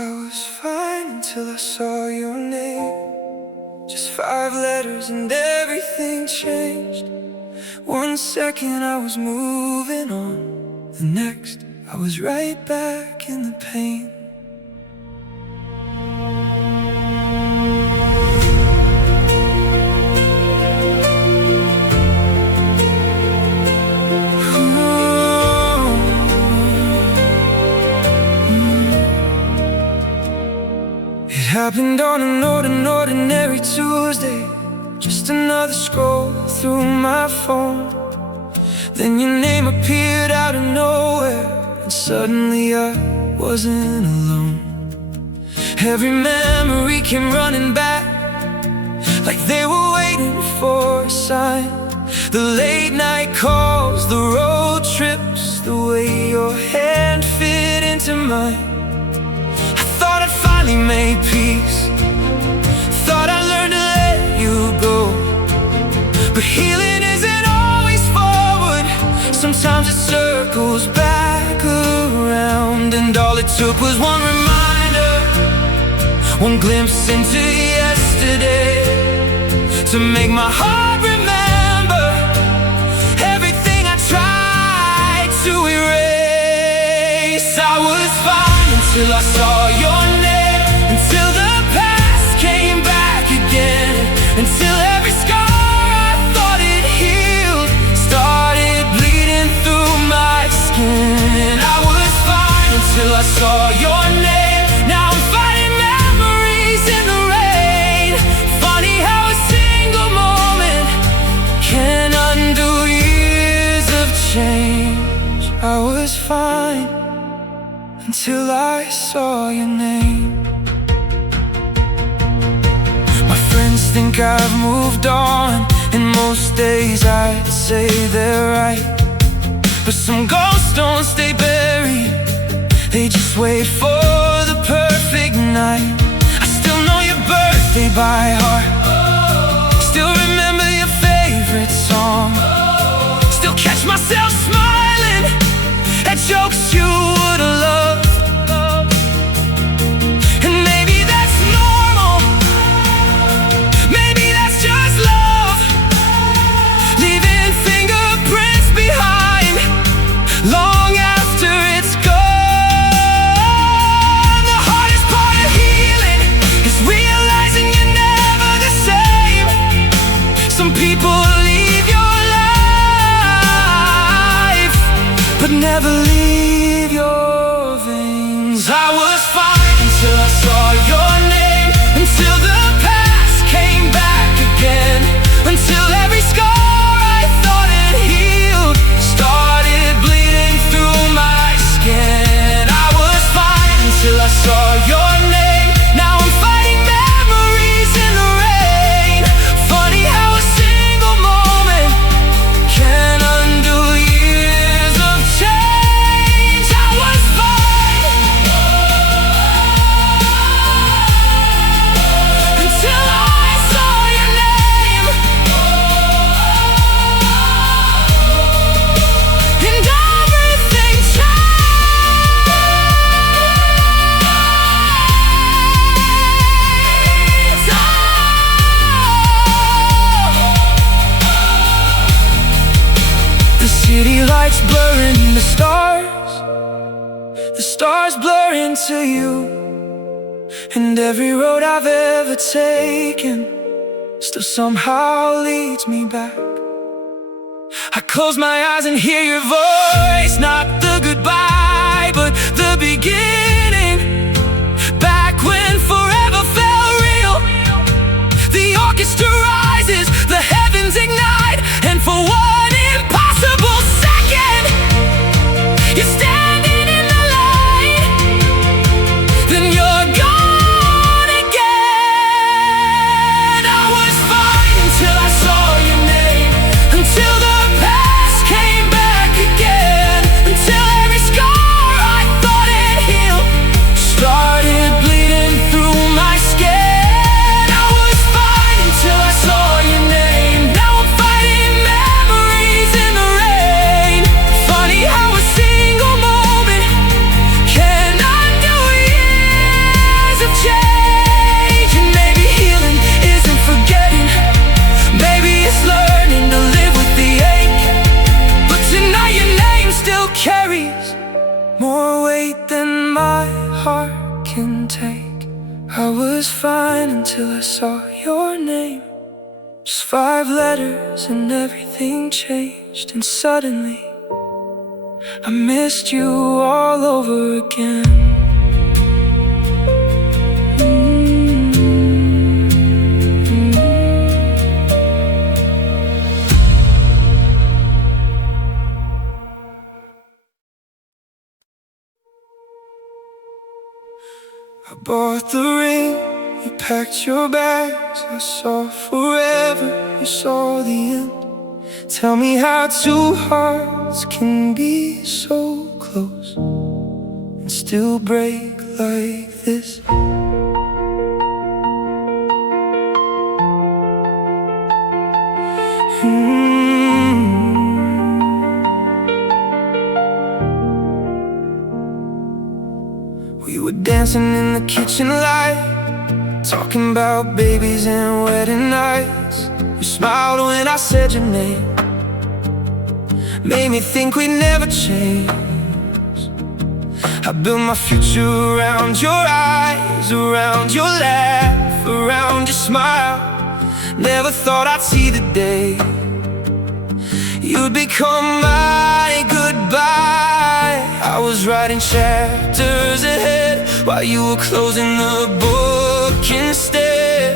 I was fine until I saw your name. Just 5 letters and everything changed. 1 second I was moving on, the next I was right back in the pain. It happened on an ordinary Tuesday. Just another scroll through my phone. Then your name appeared out of nowhere, and suddenly I wasn't alone. Every memory came running back, like they were waiting for a sign. The late night calls, the road trips, the way your hand fit into mine. Thought I'd finally made peace, thought I learned to let you go. But healing isn't always forward, sometimes it circles back around. And all it took was one reminder, one glimpse into yesterday, to make my heart remember everything I tried to erase. I was fine until I saw your name, until the past came back again, until every scar I thought it healed started bleeding through my skin. I was fine until I saw your name. Now I'm fighting memories in the rain. Funny how a single moment can undo years of change. I was fine until I saw your name. My friends think I've moved on, and most days I'd say they're right. But some ghosts don't stay buried, they just wait for the perfect night. I still know your birthday by heart, still remember your favorite song, still catch myself smiling at jokes you would've loved. And maybe that's normal, maybe that's just love, leaving fingerprints behind long after it's gone. The hardest part of healing is realizing you're never the same. Some people leave your life, but never leave your veins. I was fine until I saw your name, until the past came back again, until every scar I thought it healed started bleeding through my skin. I was fine until I saw your name. Now I'm fighting memories in the rain. Funny how a single moment can undo years of change. I was fine until I saw your name, and everything changed. The city lights blurring the stars blur into you. And every road I've ever taken still somehow leads me back. I close my eyes and hear your voice, not the goodbye, but the beginning. Back when forever felt real, the orchestra rises, the heavens ignite, and for one impossible second, you're standing in the light, then you're gone again. I was fine until I saw your name, until the past came back again, until days, more weight than my heart can take. I was fine until I saw your name. Just 5 letters and everything changed. And suddenly I missed you all over again. I bought the ring, you packed your bags. I saw forever, you saw the end. Tell me how 2 hearts can be so close and still break like this. We were dancing in the kitchen light, talking about babies and wedding nights. You smiled when I said your name, made me think we'd never change. I built my future around your eyes, around your laugh, around your smile. Never thought I'd see the day you'd become my goodbye. I was writing chapters ahead while you were closing the book instead.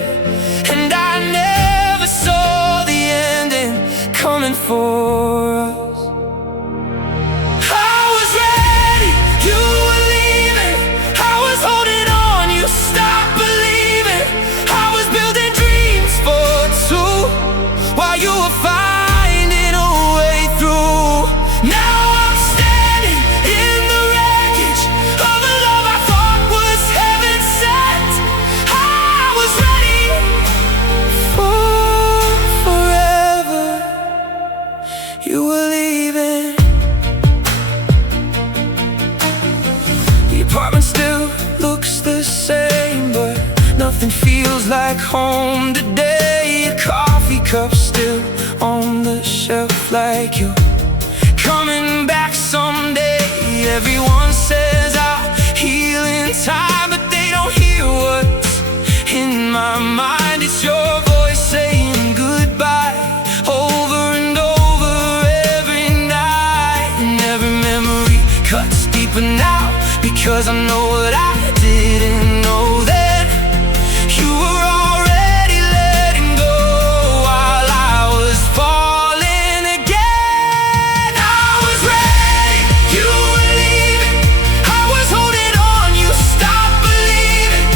And I never saw the ending coming for us. I was ready, you were leaving. I was holding on, you stopped believing. I was building dreams for 2 while you were finding a way through. Now I'm standing in the wreckage of a love I thought was heaven sent. I was ready for forever. You were leaving. The apartment still looks the same, but nothing feels like home today. Your coffee cup still on the shelf, like you're coming back someday. Everyone says I'll heal in time, but they don't hear what's in my mind. It's your voice saying goodbye over and over every night. And every memory cuts deeper now, because I know what I didn't know then. You were already letting go while I was falling again. I was ready, you were leaving. I was holding on, you stopped believing.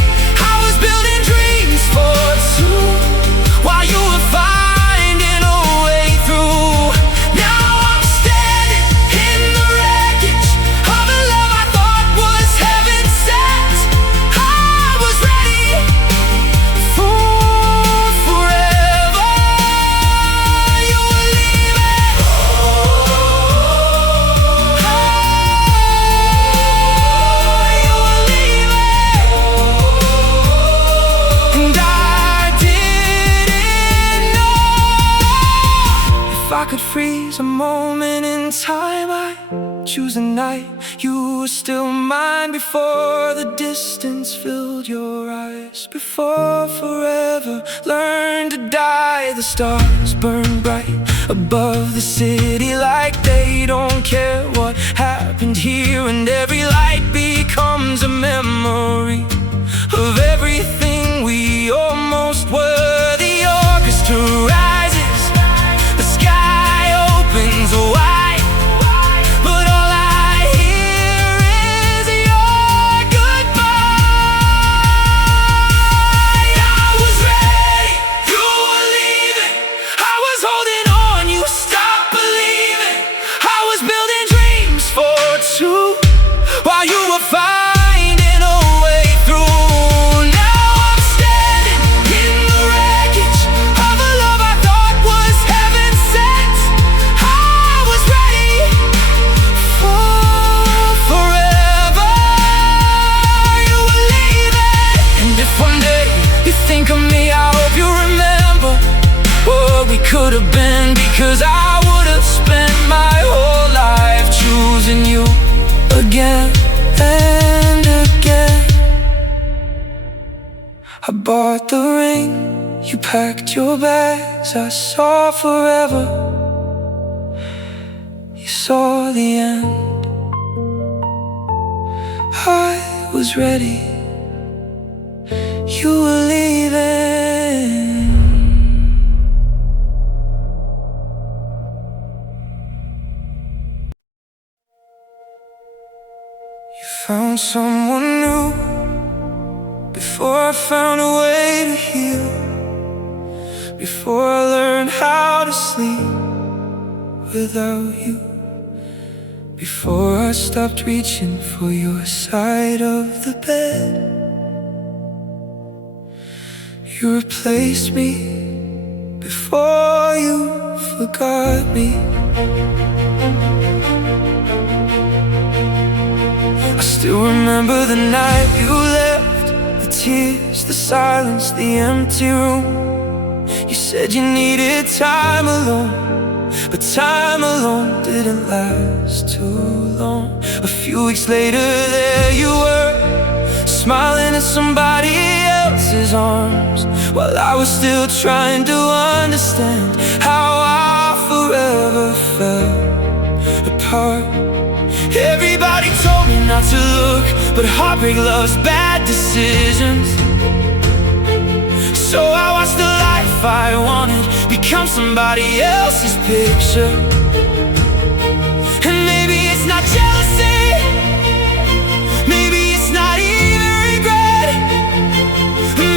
I was building dreams for 2 while you were finding a way through. Now I'm standing in the wreckage of a love I thought was heaven sent. I was ready for forever. You were leaving. You were leaving. And I didn't know. If I could freeze a moment in time, I'd choose the night you were still mine, before the distance filled your eyes, before forever learned to die. The stars burn bright above the city, like they don't care what happened here. And every light becomes a memory of everything we almost were. The orchestra rises, the sky opens wide, but all I hear is your goodbye. I was ready, you were leaving. I was holding on, you stopped believing. I was building dreams for 2 while you were finding a way through. Now I'm standing in the wreckage of a love I thought was heaven sent. I was ready for forever. You were leaving. And if one day you think of me, I hope you remember what we could have been, because I would have spent my whole life choosing you. bought the ring, you packed your bags. I saw forever, you saw the end. I was ready, you were leaving. You found someone new before I found a way to heal, before I learned how to sleep without you, before I stopped reaching for your side of the bed. You replaced me before you forgot me. I still remember the night you left, the tears, the silence, the empty room. You said you needed time alone, but time alone didn't last too long. A few weeks later, there you were, smiling in somebody else's arms, while I was still trying to understand how I forever fell apart. Everybody told me not to look, but heartbreak loves bad decisions. So I watched the life I wanted become somebody else's picture. And maybe it's not jealousy, maybe it's not even regret,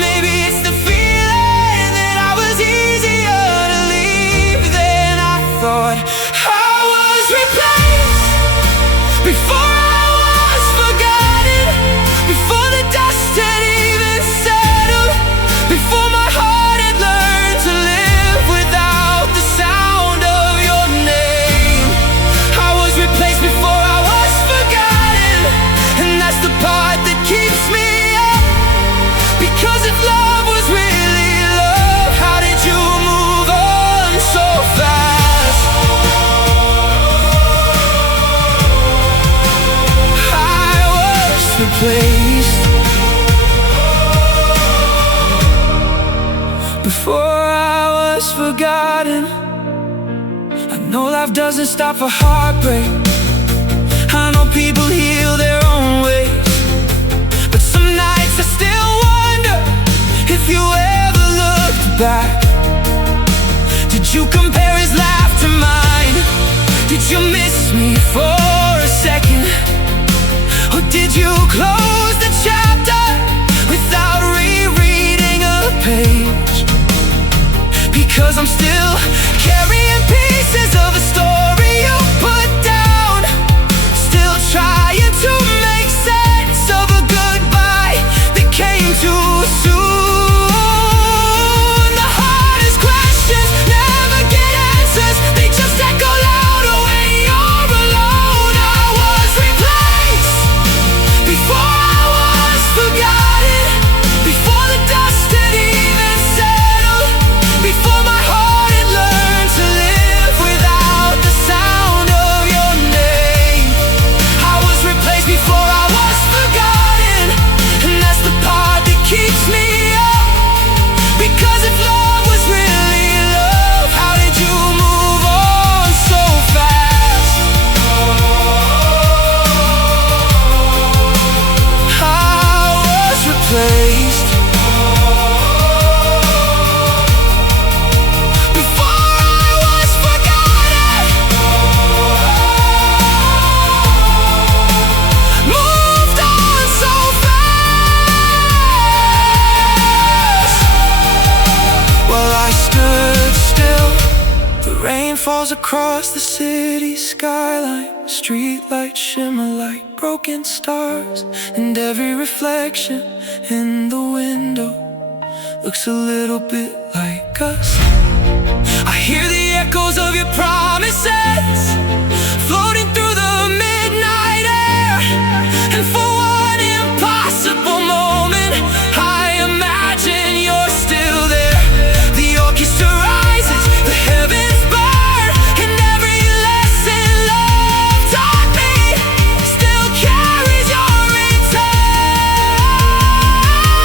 maybe it's the feeling that I was easier to leave than I thought. I was replaced before I was forgotten, before the dust had even settled, before my heart had learned to live without the sound of your name. I was replaced before I was forgotten, and that's the part that keeps me up. Because if love was really love, how did you move on so fast? I was replaced before I was forgotten. I know life doesn't stop for heartbreak, I know people heal their own ways, but some nights I still wonder if you ever looked back. Did you compare his laugh to mine? Did you miss me for a second? Or did you close the chapter without rereading a page? Because I'm still carrying pieces of a story you put down, still trying to make sense of a goodbye that came too soon. The hardest questions never get answers, they just echo louder when you're alone. I was replaced before I was forgotten, before the dust had even settled, before my heart had learned to live without the sound of your name. I was replaced before I was forgotten, and that's the part that keeps me up. Because if love was really love, how did you move on so fast? I was replaced before I was forgotten, moved on so fast. While I stood still, the rain falls across the city skyline, streetlights shimmer like broken stars, and every reflection in the window looks a little bit like us. I hear the echoes of your promises floating through the midnight air, and for one impossible moment I imagine you're still there. The orchestra rises, the heavens burn, and every lesson love taught me still carries your return.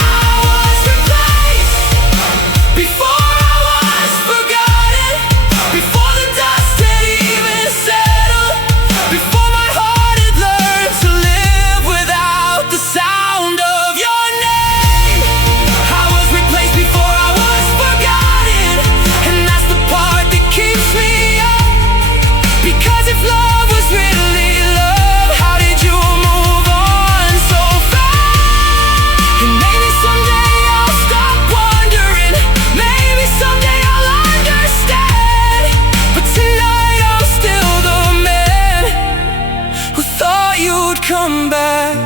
I was replaced back.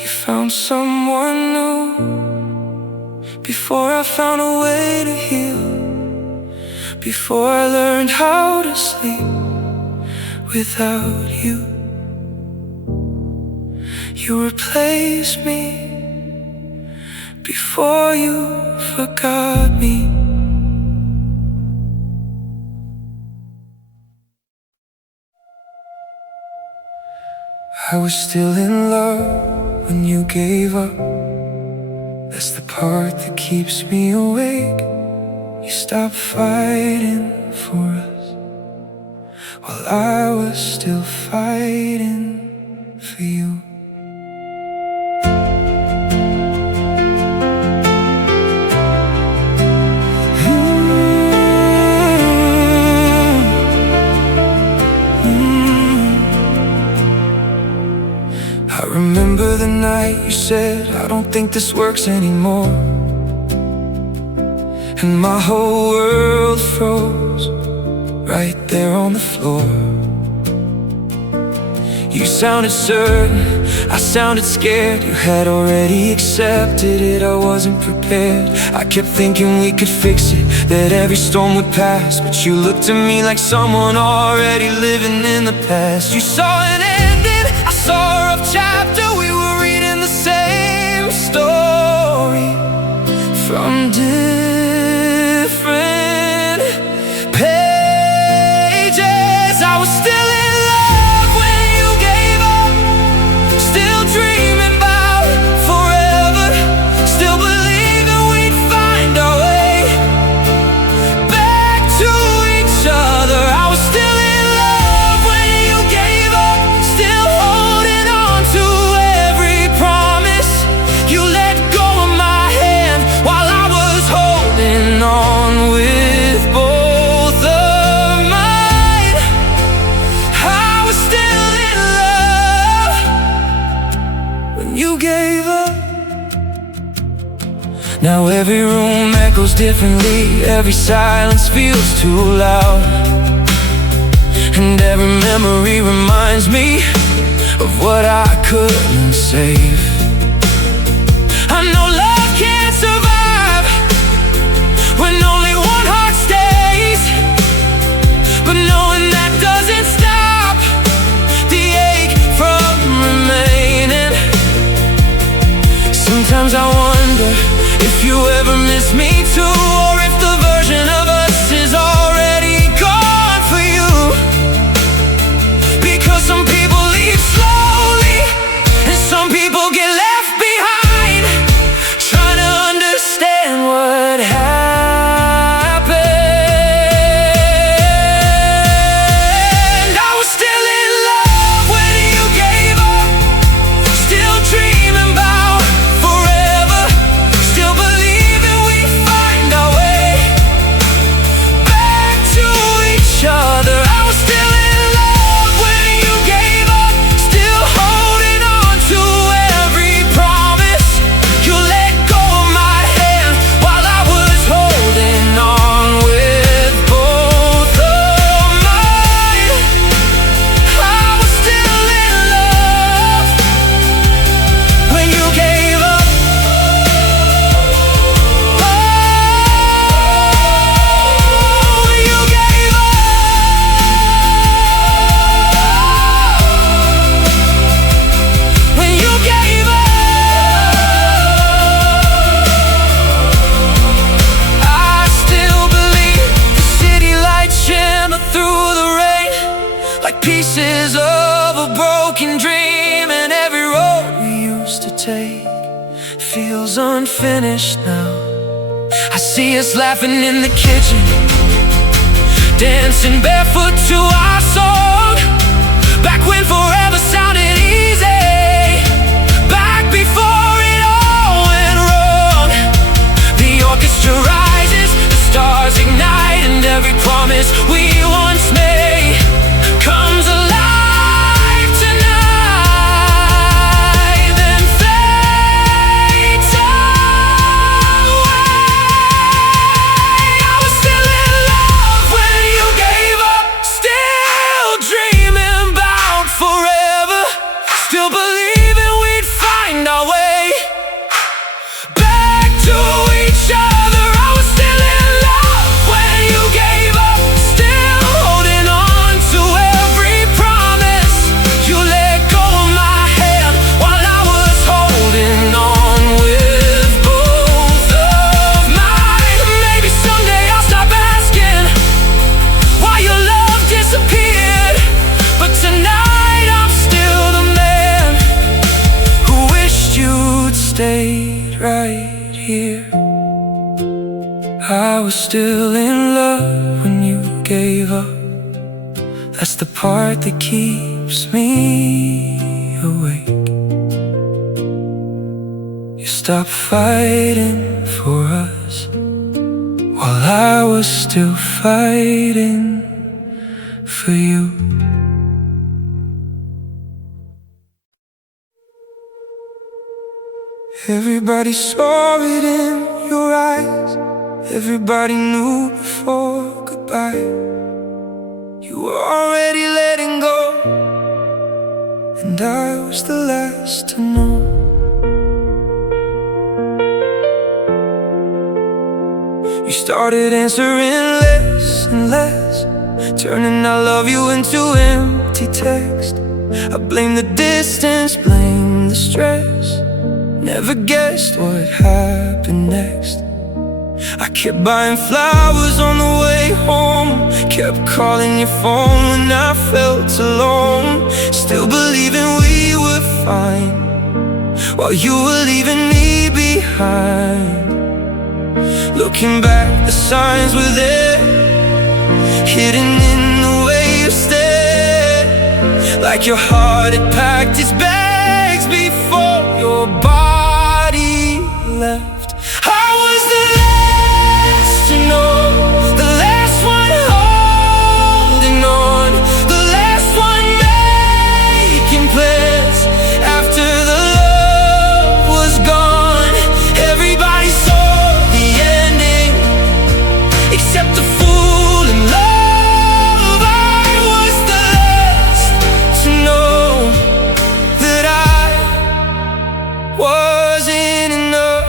You found someone new before I found a way to heal, before I learned how to sleep without you. You replaced me before you forgot me. I was still in love when you gave up. That's the part that keeps me awake. You stopped fighting for us while I was still fighting for you. I remember the night you said, I don't think this works anymore. And my whole world froze right there on the floor. You sounded certain, I sounded scared. You had already accepted it, I wasn't prepared. I kept thinking we could fix it, that every storm would pass. But you looked at me like someone already living in the past. You saw an ending, I saw a rough chapter. We were reading the same story from different pages. I was still in love when you gave up, still dreaming about forever, still believing we'd find our way back to each other. I was still in love when you gave up, still holding on to every promise. You let go of my hand while I was holding on with both of mine. I was still in love when you gave up. Now every room echoes differently, every silence feels too loud, and every memory reminds me of what I couldn't save. I know love can't survive when only one heart stays, but knowing that doesn't stop the ache from remaining. Sometimes I wonder if you ever miss me too, or if the version of us is already gone for you. Because some people leave slowly, and some people get left behind, trying to understand what happened. I was still in love when you gave up, still dreaming about forever, still believing we'd find our way back to each other. I was still in love when you gave up, still holding on to every promise. You let go of my hand while I was holding on with both of mine. I was still in love when you gave up. Oh, when you gave up. When you gave up. I still believe the city lights shimmer through the rain like pieces of a broken dream, and every road we used to take feels unfinished now. I see us laughing in the kitchen, dancing barefoot to our song, back when forever sounded easy, back before it all went wrong. The orchestra rises, the stars ignite, and every promise we once made comes alive tonight, then fades away. I was still in love when you gave up, still dreaming about forever. believing we'd find our way back to each other. I was still in love when you gave up, still holding on to every promise. You let go of my hand while I was holding on with both of mine. Maybe someday I'll stop asking why your love disappeared, but tonight I'm still the man who wished you'd stayed right here. I was still in love when you gave up. That's the part that keeps me awake. You stopped fighting for us while I was still fighting for you. Everybody saw it in your eyes. Everybody knew before goodbye you were already letting go, and I was the last to know. You started answering less and less, turning I love you into empty text. I blame the distance, blame the stress. Never guessed what happened next. I kept buying flowers on the way home, kept calling your phone when I felt alone, still believing we were fine while you were leaving me behind. Looking back, the signs were there, hidden in the way you stared, like your heart had packed its bags before your body left. I was the last to know, the last one holding on, the last one making plans after the love was gone. Everybody saw the ending except the fool in love. I was the last to know that I wasn't enough.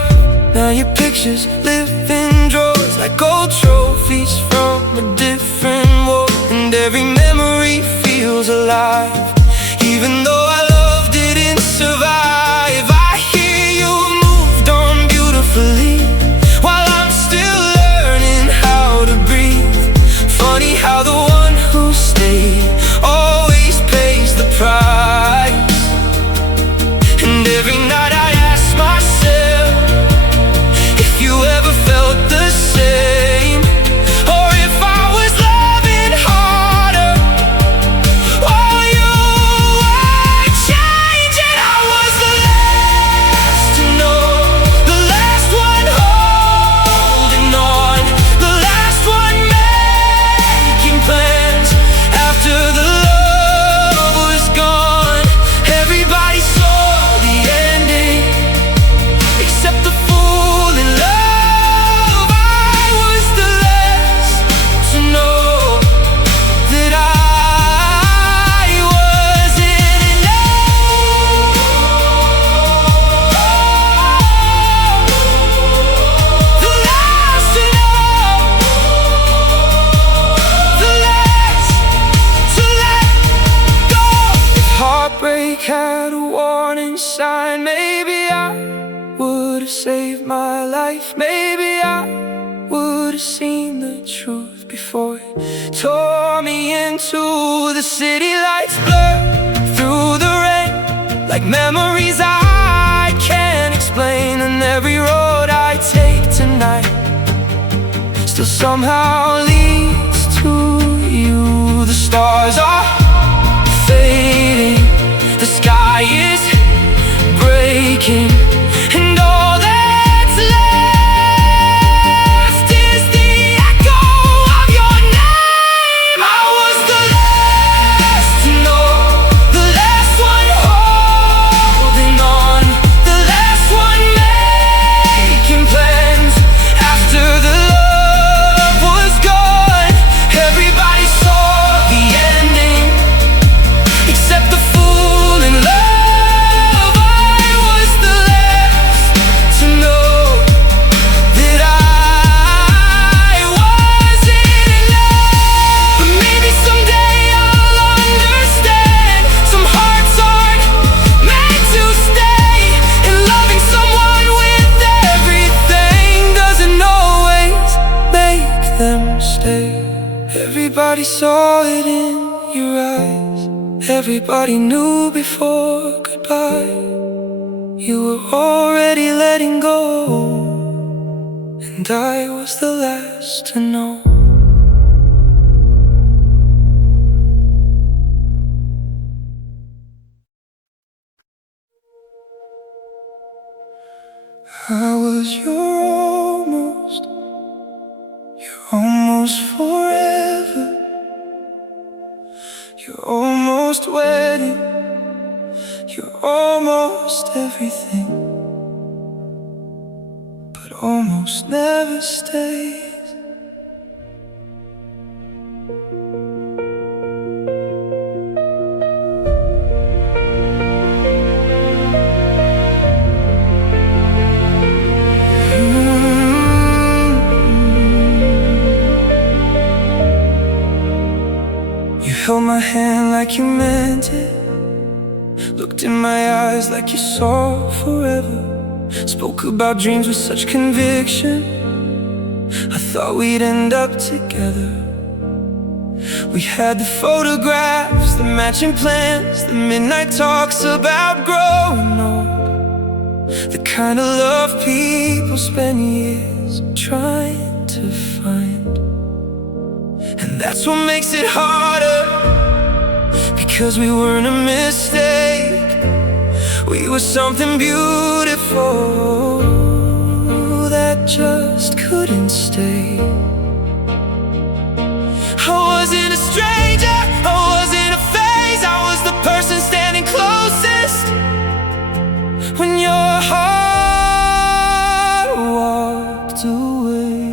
Now your pictures live in drawers like old trophies from a different war, and every memory feels alive, even though our love didn't survive. I hear you moved on beautifully while I'm still learning how to breathe. Funny how the one who stayed always pays the price. And every night I ask myself if you ever felt the same, or if I was loving harder while you were changing. I was the last to know, the last one holding on, the last one making plans after the love was gone. Everybody saw the ending except the fool in love. I was the last to know that I wasn't enough. The last to know, the last to let go. If heartbreak had a warning sign, maybe I would have saved my life. Maybe I would have seen the truth before it tore me into the city lights. Blur through the rain like memories I can't explain, and every road I take tonight still somehow leads to you. The stars are fading, the sky is breaking, and all that's left is the echo of your name. I was the last to know, the last one holding on, the last one making plans after the love was gone. Everybody saw the ending except the fool in love. everybody knew before goodbye. You were already letting go, and I was the last to know. I was your almost forever. You're almost wedding. You're almost everything, but almost never stays. You held my hand like you meant it, looked in my eyes like you saw forever, spoke about dreams with such conviction. I thought we'd end up together. We had the photographs, the matching plans, the midnight talks about growing old, the kind of love people spend years trying to find. And that's what makes it harder, because we weren't a mistake. We were something beautiful that just couldn't stay. I wasn't a stranger, I wasn't a phase. I was the person standing closest when your heart walked away.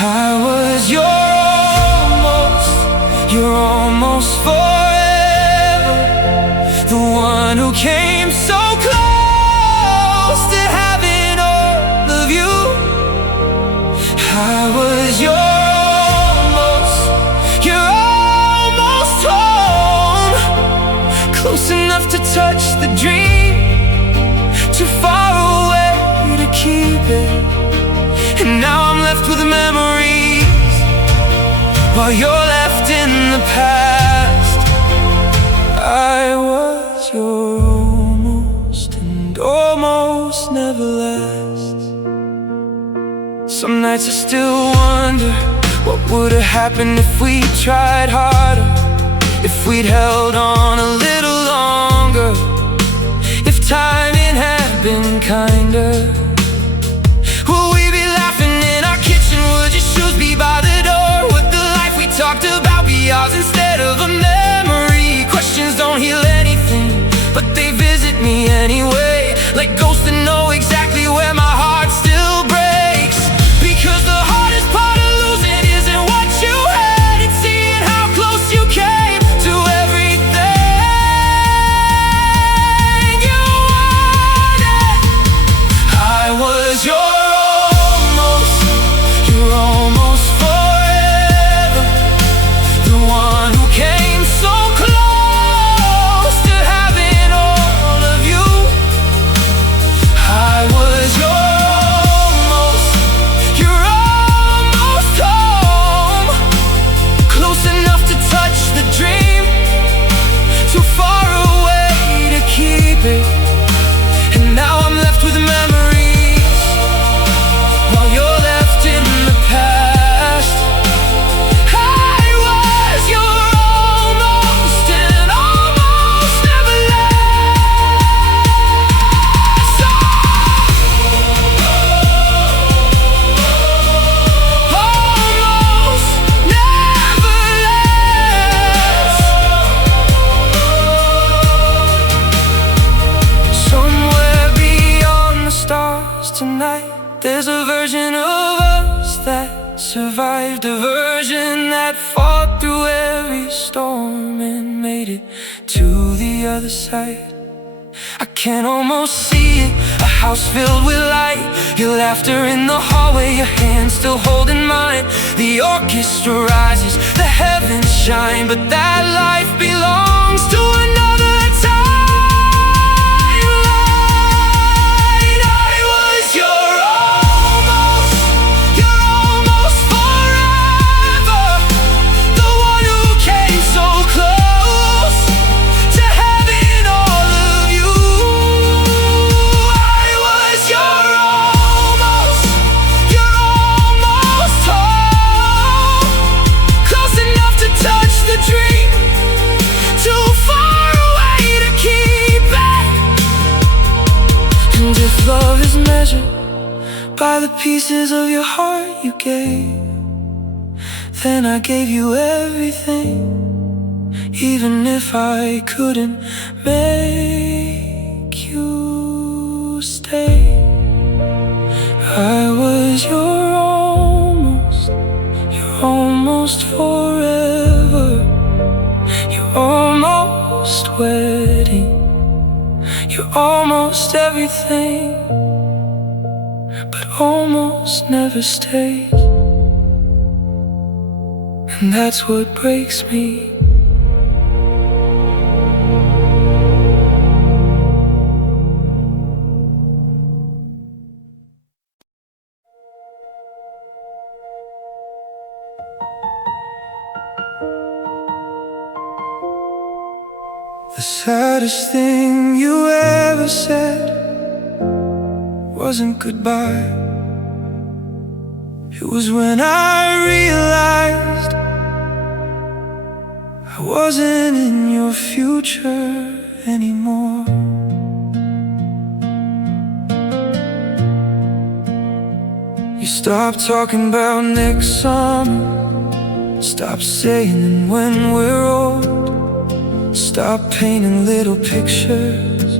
I was your almost forever, the one who came so close to having all of you. I was your almost home, close enough to touch the dream, too far away to keep it. And now I'm left with memories, while you're left in the past. I was your almost, and almost never lasts. Some nights I still wonder what would have happened if we tried harder, if we'd held on a little longer, if timing had been kinder. Would we be laughing in our kitchen? Would your shoes be by the door? Would the life we talked about be ours instead of a memory? Questions don't heal anything, but they visit me anyway, like ghosts that know exactly where my heart still breaks. Because the hardest part of losing isn't what you had, it's seeing how close you came to everything you wanted. I was your almost forever, the one who came so close to having all of you. I was your almost home, close enough to touch the dream, too far away to keep it. And now I'm left with memories, while you're left in the past. I was your almost, and almost never lasts. Almost never lasts. Somewhere beyond the stars tonight, there's a version of us that survived, a version that fought through every storm and made it to the other side. I can almost see it, a house filled with light, your laughter in the hallway, your hand still holding mine. The orchestra rises, the heavens shine, but that life belongs to another time. Almost forever, the one who came so close by the pieces of your heart you gave. Then I gave you everything, even if I couldn't make you stay. I was your almost forever, your almost wedding, you're almost everything, but almost never stays. And that's what breaks me. The saddest thing you ever said wasn't goodbye. It was when I realized I wasn't in your future anymore. You stopped talking about next summer, stopped saying when we're old, stop painting little pictures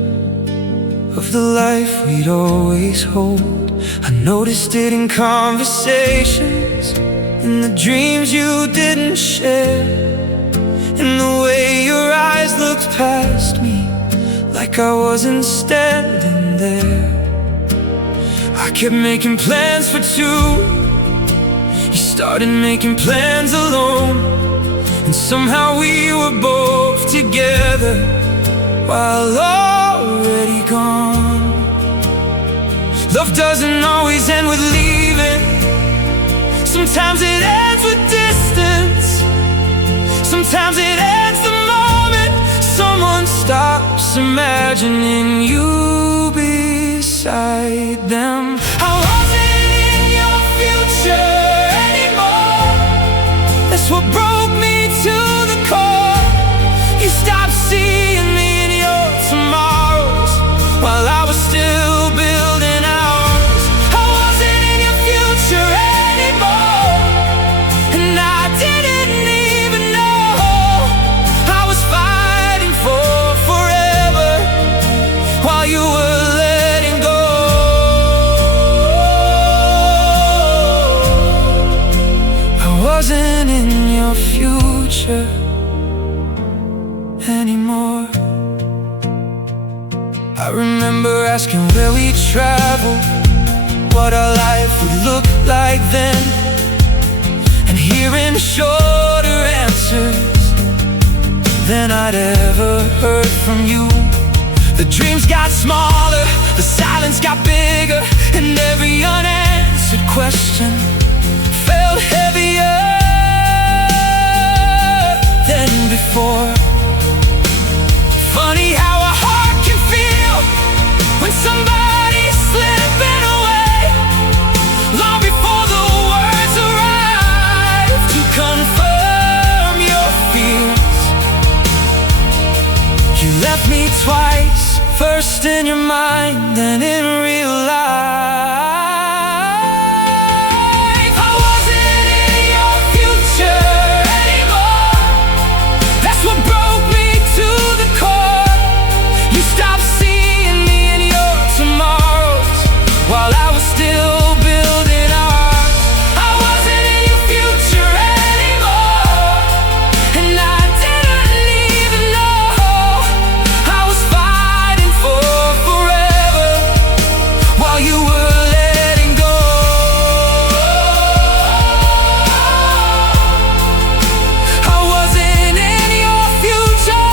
of the life we'd always hold. I noticed it in conversations, in the dreams you didn't share, in the way your eyes looked past me like I wasn't standing there. I kept making plans for two, you started making plans alone, and somehow we were both together while already gone. Love doesn't always end with leaving. Sometimes it ends with distance. Sometimes it ends the moment someone stops imagining you beside them. I wasn't in your future anymore. That's what broke me to the core. You stopped seeing me in your tomorrows while I was still building ours. I wasn't in your future anymore, and I didn't even know I was fighting for forever while you were letting go. I wasn't in your future anymore. I remember asking where we'd travel, what our life would look like then, and hearing shorter answers than I'd ever heard from you. The dreams got smaller, the silence got bigger, and every unanswered question felt heavier than before. Funny how a heart can feel when somebody's slipping away, long before the words arrive to confirm your fears. You left me twice, first in your mind, then in real life. I wasn't in your future anymore. That's what broke me to the core. You stopped seeing me in your tomorrows while I was still building ours. I wasn't in your future anymore, and I didn't even know I was fighting for forever while you were letting go. I wasn't in your future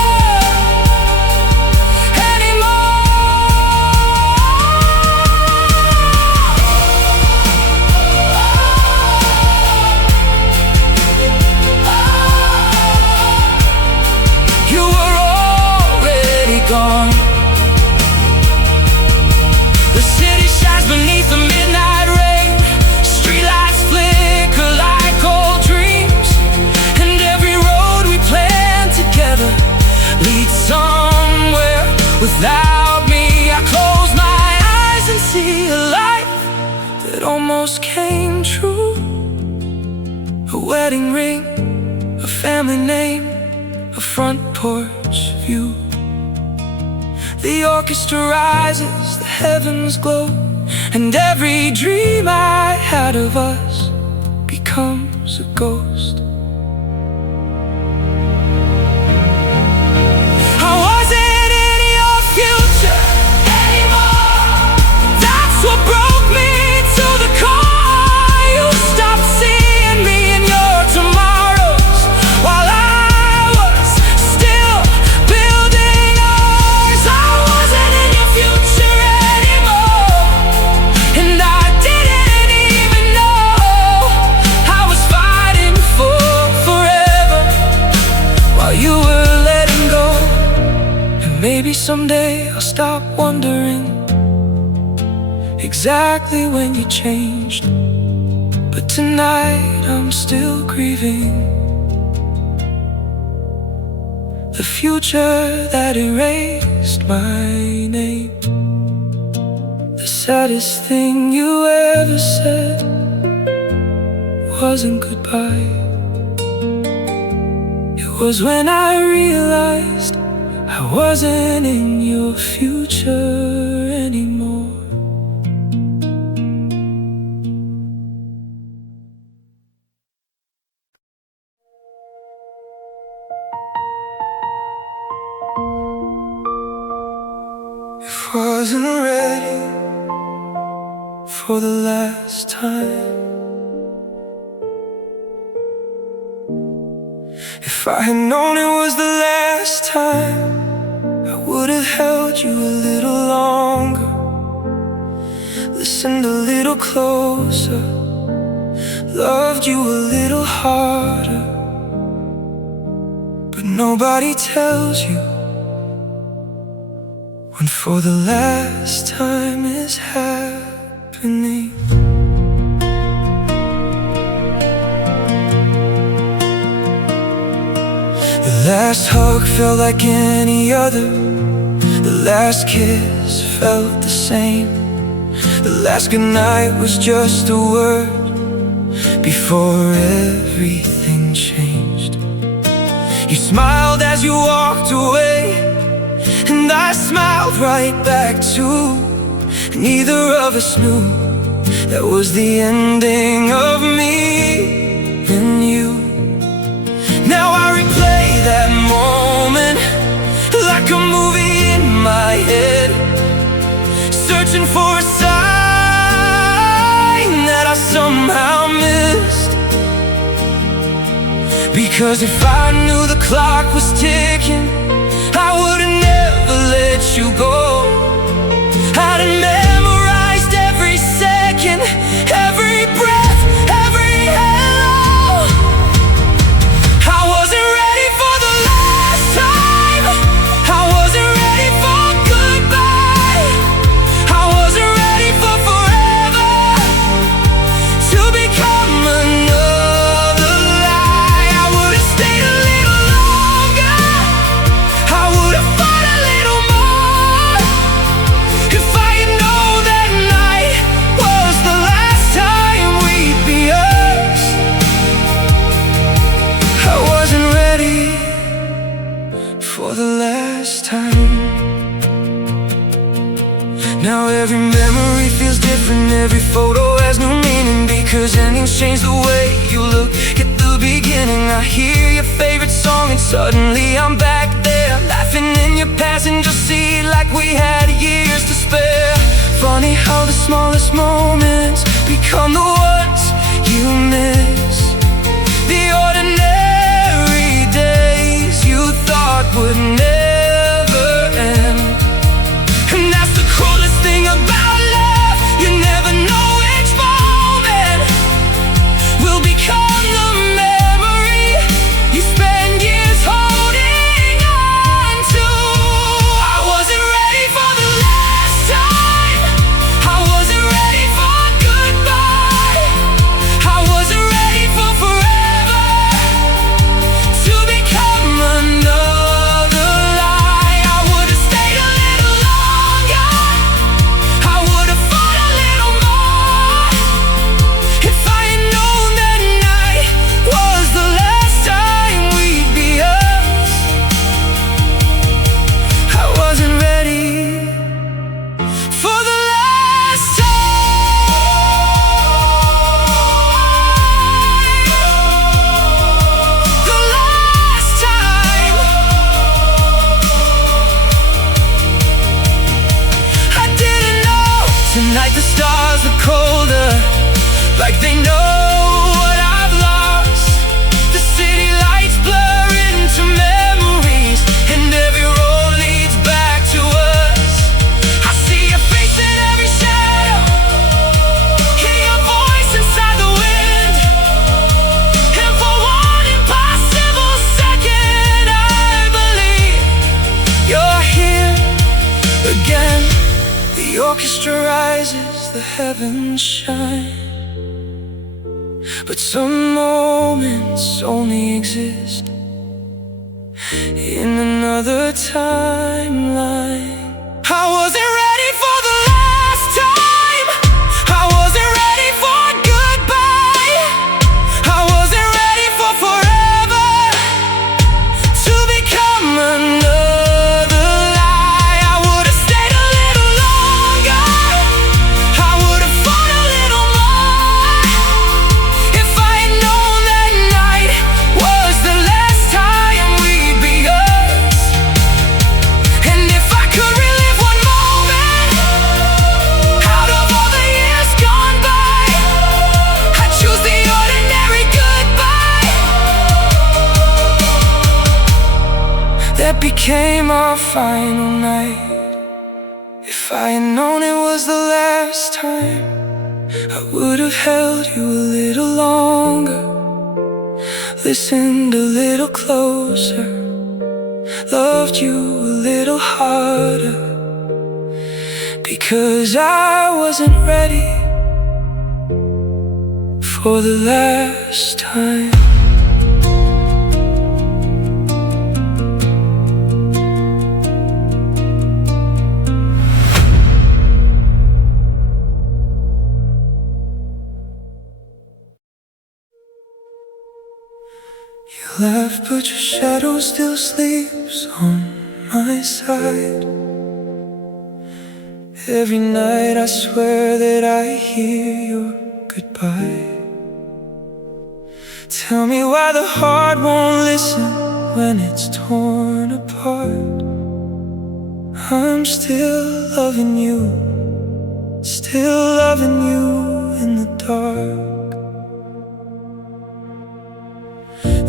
you were already gone. The city shines beneath the midnight rain, streetlights flicker like old dreams, and every road we planned together leads somewhere without me. I close my eyes and see a life that wedding ring, a family name, a front porch view. The orchestra rises, the heavens glow, and every dream I had of us becomes a ghost. I wasn't in your future anymore. That's what broke me to the core. You stopped seeing me in your tomorrows while I was still building yours. I wasn't in your future anymore, and I didn't even know I was fighting for forever while you were letting go. And maybe someday I'll stop wondering exactly when you changed, but tonight I'm still grieving the future that erased my name. The saddest thing you ever said wasn't goodbye. It was when I realized I wasn't in your future anymore. Wasn't ready for the last time. If I had known it was the last time, I would have held you a little longer, listened a little closer, loved you a little harder. But nobody tells you when for the last time is happening. The last hug felt like any other. The last kiss felt the same. The last goodnight was just a word before everything changed. You smiled as you walked away, and I smiled right back too. Neither of us knew that was the ending of me and you. Now I replay that moment like a movie in my head, searching for a sign that I somehow missed. Because if I knew the clock was ticking, I would've never let you go. I'd have memorized every second, every breath, every hello. I wasn't ready for the last time. I wasn't ready for goodbye. I wasn't ready for forever to become another lie. I would've stayed a little longer, I would've fought a little more, if I had known that night was the last time we'd be us. I wasn't ready for the last time. Now every memory feels different, every photo has new meaning, because endings change the way you look at the beginning. I hear your favorite song and suddenly I'm back there, laughing in your passenger seat like we had years to spare. Funny how the smallest moments become the ones you miss. The ordinary days you thought would never end. And that's the coolest thing about love, you never know which moment will become the memory you spend years holding on to. I wasn't ready for the last time. I wasn't ready for goodbye. are colder, like they know what I've lost. The city lights blur into memories, and every road leads back to us. I see your face in every shadow, hear your voice inside the wind, and for one impossible second I believe you're here again. The orchestra rises, the heavens shine, but some moments only exist in another timeline. I wasn't ready for the last time, I wasn't ready for goodbye, I wasn't ready for forever to become another lie. I would've stayed a little longer, I would've fought a little more, if I had known that night was the last time we'd be us. And if I could relive one moment out of all the years gone by, I'd choose the ordinary goodbye that became our final night. If I had known it was the last time, I would've held you a little longer, listened a little closer, loved you a little harder, because I wasn't ready for the last time. You left, but your shadow still sleeps on my side. Every night I swear that I hear your goodbye. Tell me why the heart won't listen when it's torn apart. I'm still loving you, still loving you in the dark.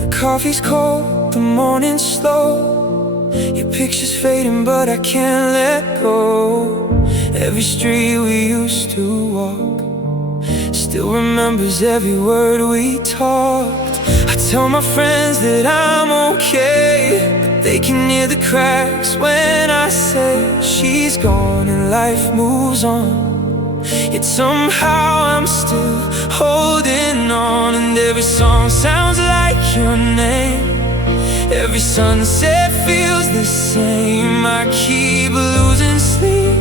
The coffee's cold, the morning's slow, your picture's fading but I can't let go. Every street we used to walk still remembers every word we talked. I tell my friends that I'm okay, but they can hear the cracks when I say she's gone and life moves on. Yet somehow I'm still holding on, and every song sounds like your name. Every sunset feels the same. I keep losing sleep,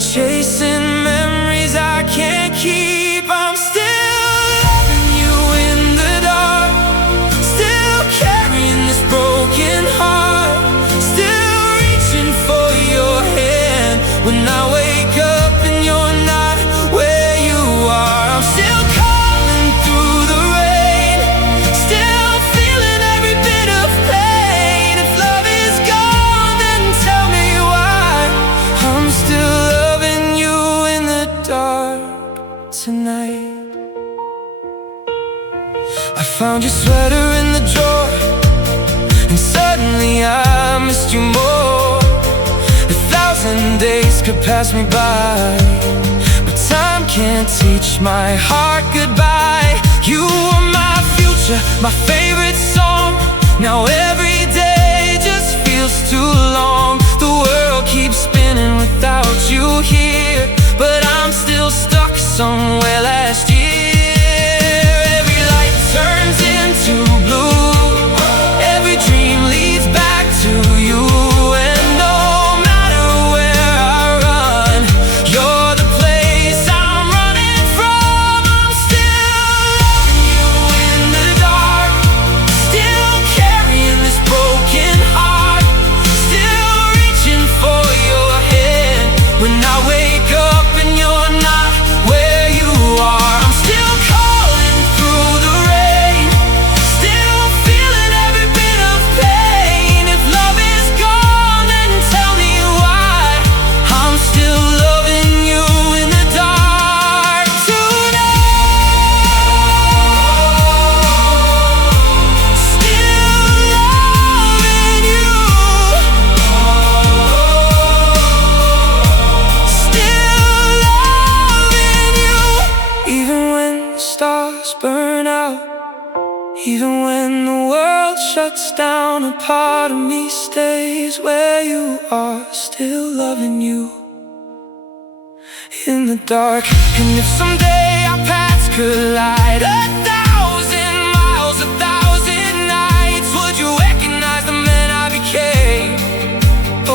chasing memories I can't keep. I'm still loving you in the dark, still carrying this broken heart, still reaching for your hand when I wake up and you're not where you are. I'm still calling through the rain, still feeling every bit of pain. If love is gone, then tell me why I'm still loving you in the dark tonight. I found your sweater in the drawer, and suddenly I missed you more. 1,000 days could pass me by, but time can't teach my heart goodbye. You were my future, my favorite song. Now every day just feels too long. The world keeps spinning without you here, but I'm still stuck somewhere last year. Every light turns into blue, every dream leads back to you. And no matter where I run, you're the place I'm running from. I'm still loving you in the dark, still carrying this broken heart, still reaching for your hand when I wake up and you're not where you are. I'm still calling through the rain, still feeling every bit of pain. If love is gone, then tell me why I'm still loving you in the dark Even when the world shuts down, a part of me stays where you are, still loving you in the dark. And if someday our paths collide, 1,000 miles, 1,000 nights, would you recognize the man I became?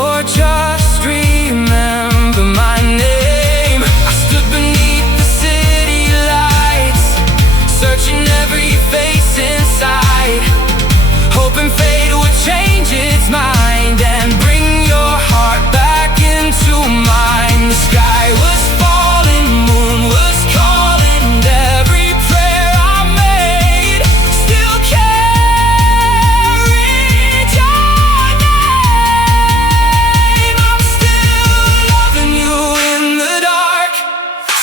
Or just remember my name? I stood beneath the city lights, searching every face inside, hoping fate would change its mind and bring your heart back into mine. The sky was falling, moon was calling, and every prayer I made still carried your name. I'm still loving you in the dark,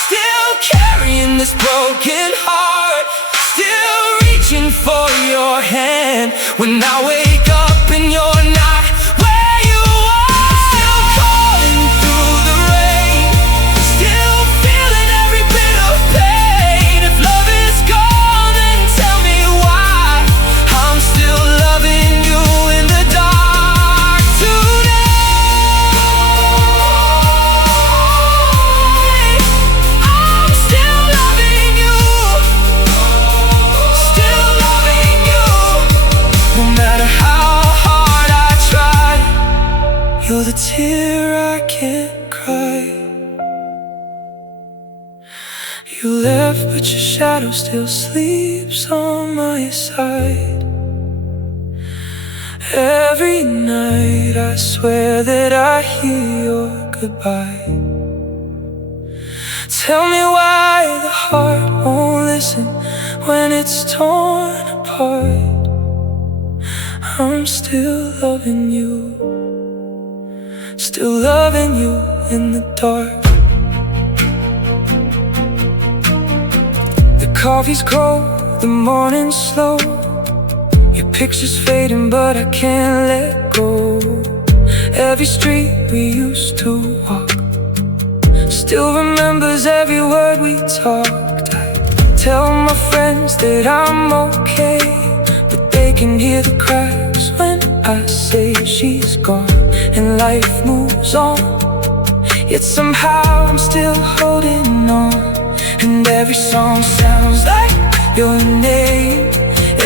still carrying this broken heart, still reaching for your hand when I wake up and you're not where you are. Still calling through the rain, still feeling every bit of pain. If love is gone, then tell me why I'm still loving you in the dark tonight. I'm still loving you, still loving you. No matter how hard I try, you're the tear I can't cry. You left, but your shadow still sleeps on my side. Every night I swear that I hear your goodbye. Tell me why the heart won't listen when it's torn apart. I'm still loving you, still loving you in the dark. The coffee's cold, the morning's slow, your picture's fading but I can't let go. Every street we used to walk still remembers every word we talked. I tell my friends that I'm okay, but they can hear the cracks when I say she's gone and life moves on. Yet somehow I'm still holding on, and every song sounds like your name.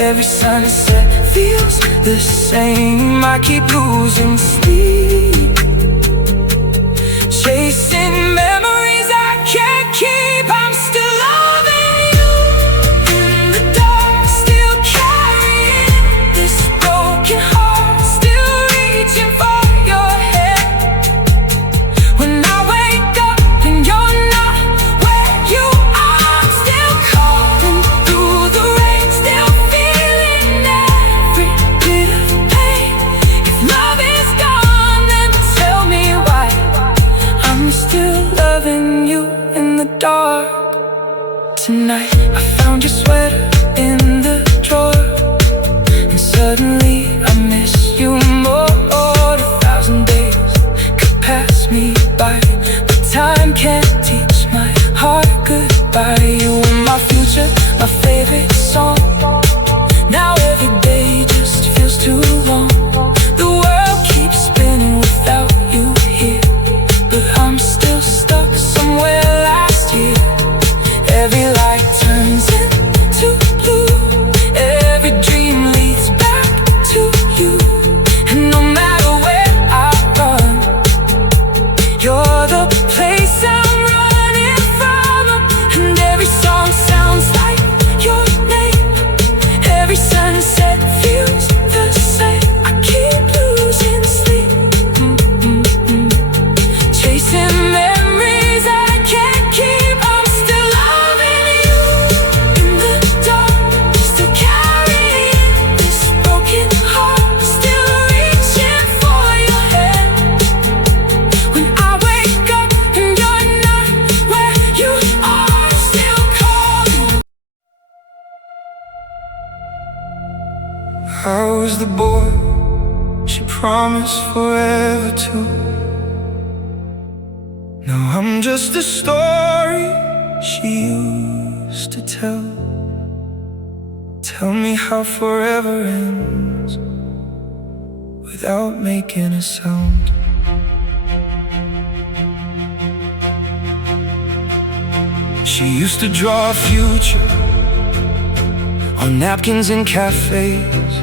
Every sunset feels the same. I keep losing sleep, chasing memories I can't keep. I'm still loving you in the dark, still carrying this broken heart, still reaching for your hand when I wake up and you're not where you are. I'm still calling through the rain, still feeling every bit of pain. If love is gone, then tell me why I'm still loving you in the dark tonight. I found your sweater in the drawer, and suddenly I miss you more. 1,000 days could pass me by, but time can't teach my heart goodbye. You were my future, my favorite song. Now every day just feels too long. The world keeps spinning without you here, but I'm still stuck somewhere last year. Every light turns into blue, every dream leads back to you. And no matter where I run, you're the place I'm running from. And every song sounds like your name, every sunset feels the same. I keep losing sleep, chasing memories I can't keep. I'm still loving you in the dark, still carrying this broken heart, still reaching for your hand when I wake up and you're not where you are. Still calling. I was the boy she promised forever to. Now I'm just a story she used to tell. Tell me how forever ends without making a sound. She used to draw a future on napkins in cafes,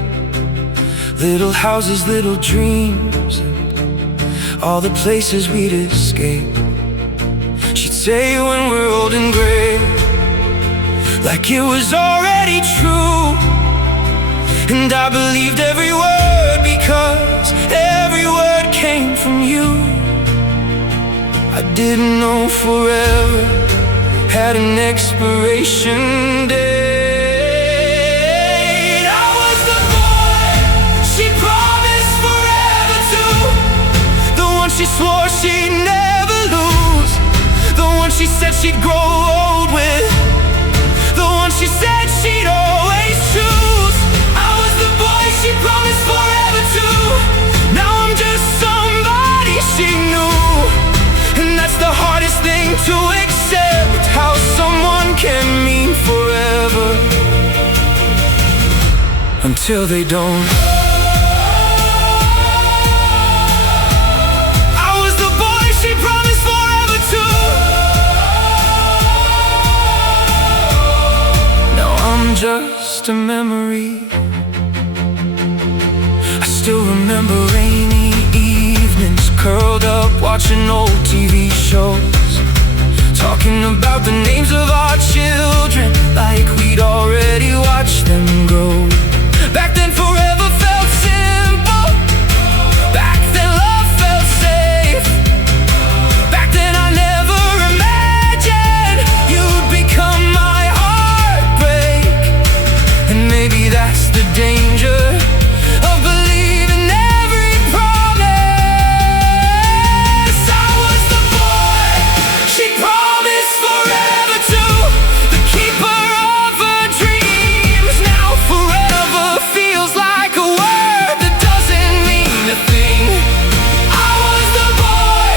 little houses, little dreams, and all the places we'd escape. She'd say when we're old and gray, like it was already true. And I believed every word, because every word came from you. I didn't know forever had an expiration date. I was the boy she promised forever to, the one she swore she'd never lose, the one she said she'd grow old with, the one she said she'd always choose. I was the boy she promised forever to. Now I'm just somebody she knew, and that's the hardest thing to accept, how someone can mean forever until they don't. I was the boy she promised forever to. Now I'm just a memory. I still remember rainy evenings, curled up watching old TV shows, talking about the names of our children like we'd already watched them grow. Back then forever felt simple. Back then love felt safe. Back then I never imagined you'd become my heartbreak. And maybe that's the danger of believing every promise. I was the boy she promised forever to, the keeper of her dreams. Now forever feels like a word that doesn't mean a thing. I was the boy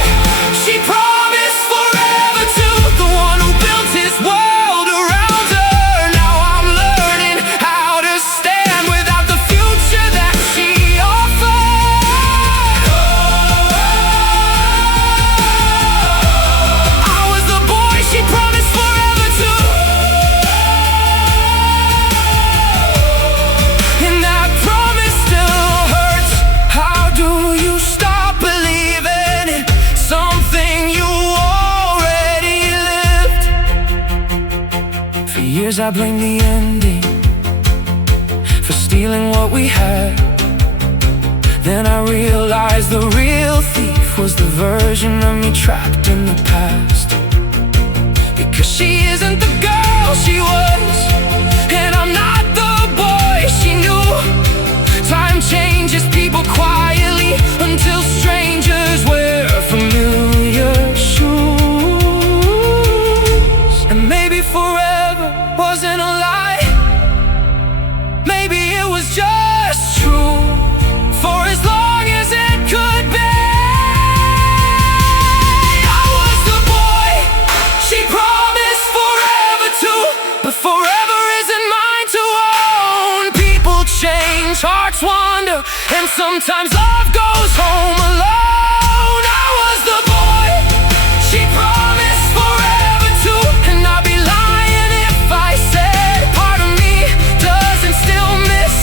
she promised forever to, the one who built his world around her. Now I'm learning how to stand without the future that she offered. I was the boy she promised forever to, and that promise still hurts. How do you stop believing in something you already lived? For years I blamed the ending for stealing what we had. Then I realized the real thief was the version of me trapped in the past. Because she isn't the girl she was, and I'm not the boy she knew. Time changes people quietly until strangers wear familiar shoes. And maybe forever wasn't a lie, maybe it was just true, for as long as it could be. I was the boy she promised forever to, but forever isn't mine to own. People change, hearts wander, and sometimes love goes home alone. I was the boy she promised forever to, and I'd be lying if I said part of me doesn't still miss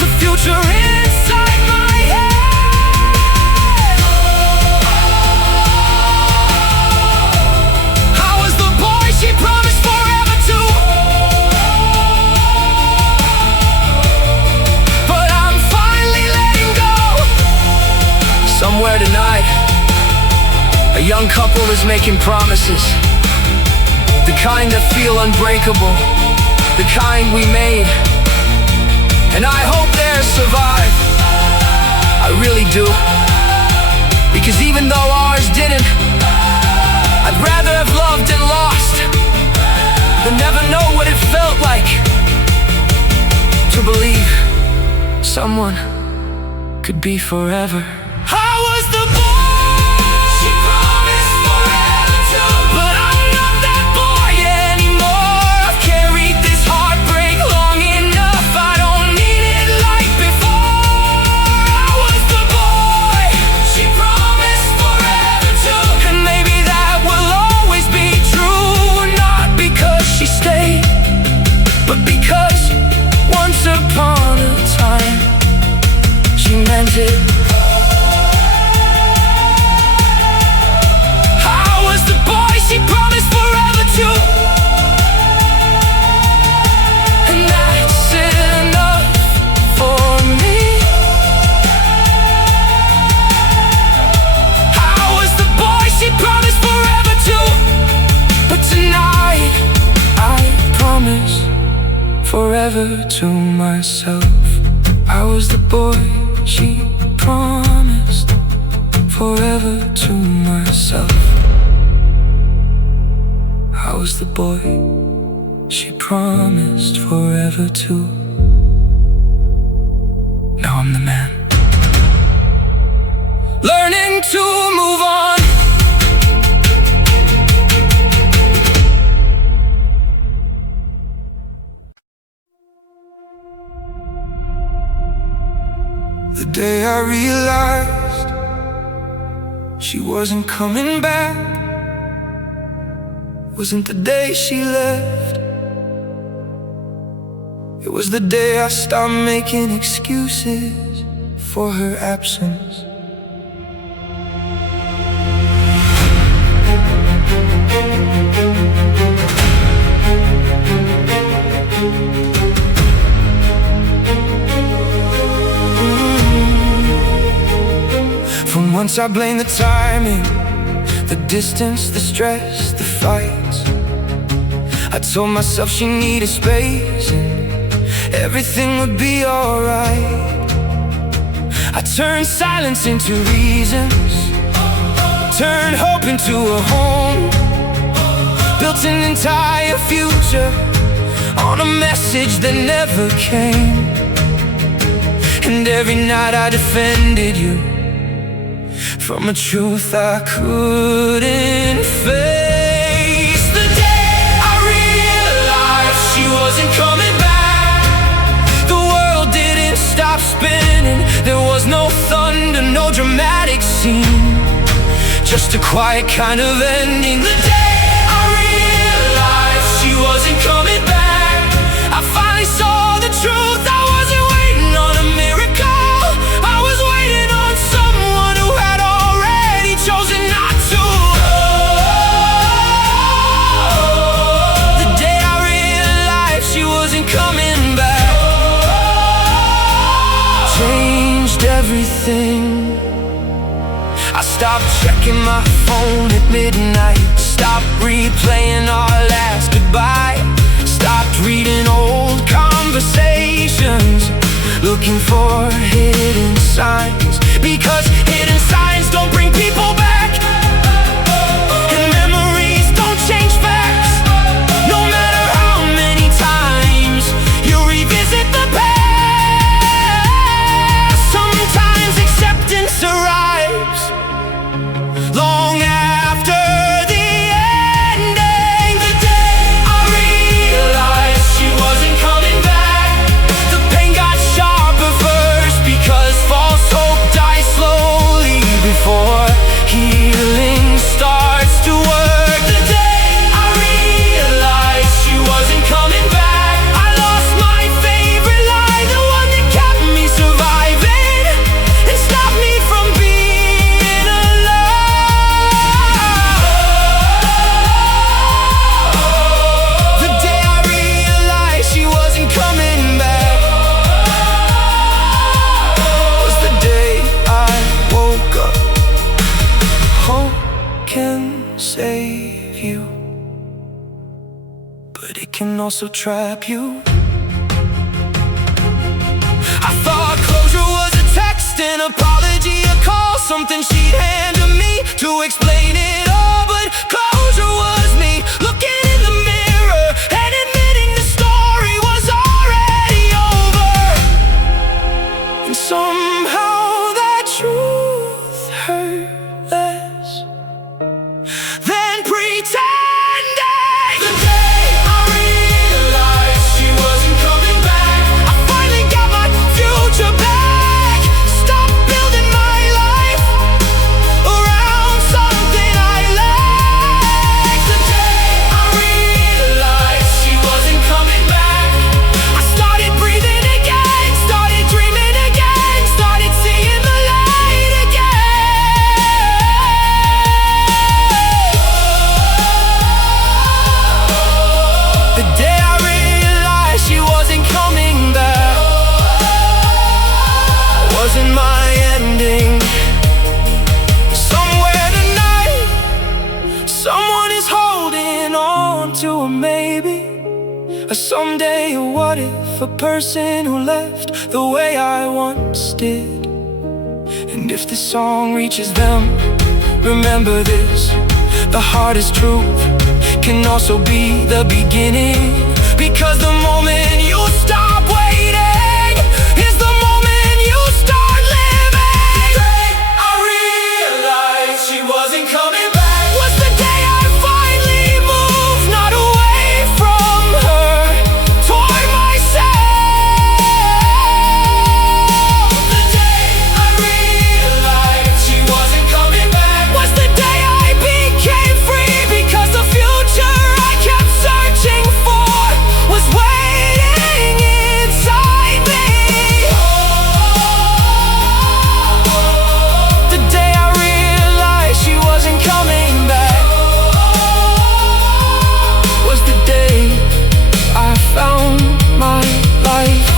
the future inside my head. I was the boy she promised forever to, but I'm finally letting go. Somewhere tonight, a young couple is making promises, the kind that feel unbreakable, the kind we made. And I hope theirs survive, I really do. Because even though ours didn't, I'd rather have loved and lost than never know what it felt like to believe someone could be forever. I was the boy she promised forever to, but I'm not that boy anymore. I've carried this heartbreak long enough forever to myself. I was the boy she promised, forever to myself. I was the boy she promised, forever to. Now I'm the man, learning to move on. The day I realized she wasn't coming back wasn't the day she left. It was the day I stopped making excuses for her absence. For once I blame the timing, the distance, the stress, the fights. I told myself she needed space and everything would be alright. I turned silence into reasons, turned hope into a home, built an entire future on a message that never came. And every night I defended you from a truth I couldn't face. The day I realized she wasn't coming back, the world didn't stop spinning. There was no thunder, no dramatic scene, just a quiet kind of ending. The day I realized she wasn't coming back, I finally saw the truth. I wasn't waiting on a miracle, I was waiting on someone who had chosen not to. The day I realized she wasn't coming back changed everything. I stopped checking my phone at midnight, stopped replaying our last goodbye, stopped reading old conversations, looking for hidden signs, because hidden signs don't bring people back, and memories don't change facts. No matter how many times you revisit the past, sometimes acceptance arrives long after the ending. The day I realized she wasn't coming back, the pain got sharper first, because false hope dies slowly before healing starts to work. The day I realized she wasn't coming back, I lost my favorite lie, the one that kept me surviving and stopped me from being alone. The day I realized she wasn't coming back was the day I woke up. Hope can save you, but it can also trap you. I thought closure was a text, an apology, a call, something she'd hand to me to explain it all. But closure was me looking in the mirror and admitting the story was already over. And somehow that truth hurt less than pretending. The day I realized she wasn't coming back, I finally got my future back. Stopped building my life around something A someday, a what if, a person who left the way I once did. And if this song reaches them, remember this: the hardest truth can also be the beginning. Because the moment you stop waiting is the moment you start living. The day I realized she wasn't coming back was the day I finally moved, not away from her, toward myself. The day I realized she wasn't coming back was the day I became free, because the future I kept searching for was waiting inside me. The day I realized she wasn't coming back was the day I found my life.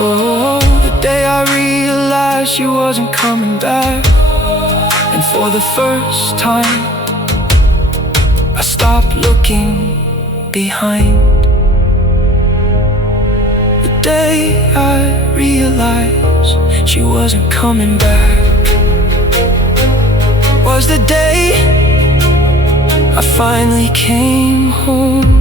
Oh, the day I realized she wasn't coming back. And for the first time I stopped looking behind. The day I realized she wasn't coming back was the day I finally came home.